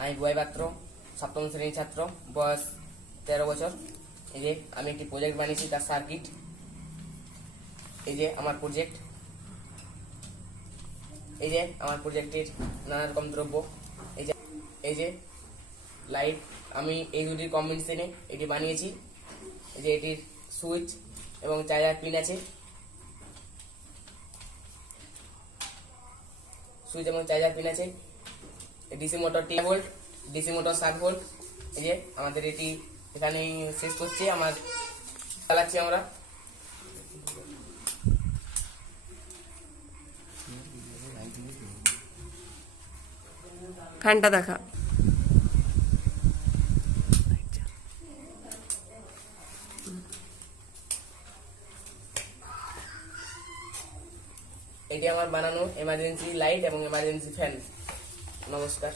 আমি বুয়াই পাত্র, সপ্তম শ্রেণীর ছাত্র, বয়স 13 বছর। এই যে আমি একটি প্রজেক্ট বানিয়েছি, তার সার্কিট। এই যে আমার প্রজেক্ট। এই যে আমার প্রজেক্টের নানা রকম দ্রব্য। এই যে লাইট, আমি এই দুটির কম্বিনেশনে এটি বানিয়েছি। এই যে এটির সুইচ এবং চার্জার পিন আছে। সুইচ এবং চার্জার পিন আছে। DC motor 10 volt, DC motor 60 volt. এই যে আমাদের এটি এখানে শেষ করছি, আমার চালাচ্ছি আমরা। ফ্যানটা দেখা। এটি আমার বানানো এমার্জেন্সি লাইট এবং এমার্জেন্সি ফ্যান। নমস্কার।